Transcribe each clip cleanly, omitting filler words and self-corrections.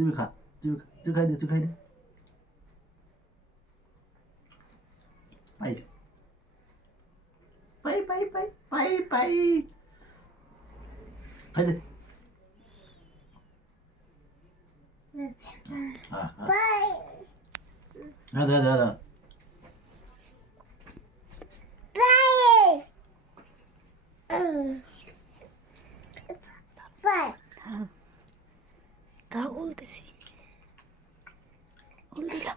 तू भी खा, तू खाई दे, तू खाई दे. पाई पाई पाई पाई पाई पाई खाई दे. हा हा हदा हदा हदा তা বলতেছি উল দিলা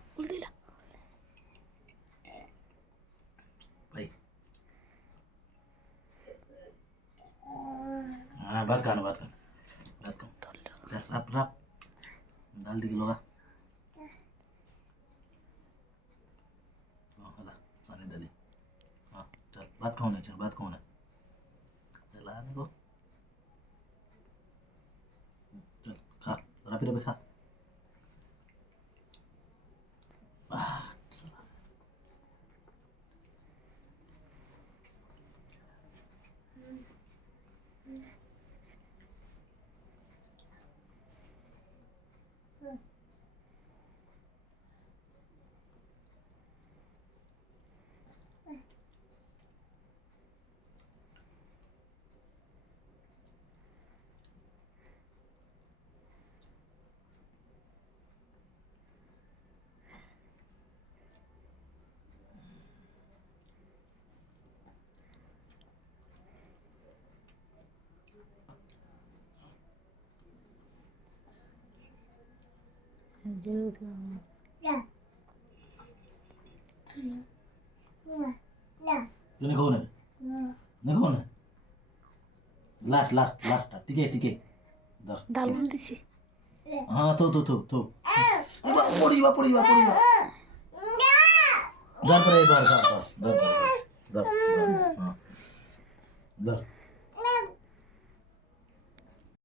पाई. हाँ भात खाना भात चल रप रप दाल दी लोगा. हला चालेल दाली. हाँ चल भात खाऊन चल भात खाऊन चल आने को. चल खा रपी रपी खा. चला. जरूर खाऊंगा. तू नहीं खाऊ ना. नहीं खाऊ ना. लास्ट लास्ट लास्ट ठीक है ठीक है. दाल বলতেছি हाँ तो पड़ी बा पड़ी बा पड़ी बा. दर पर दर दर दर दर दर दर हाँ दर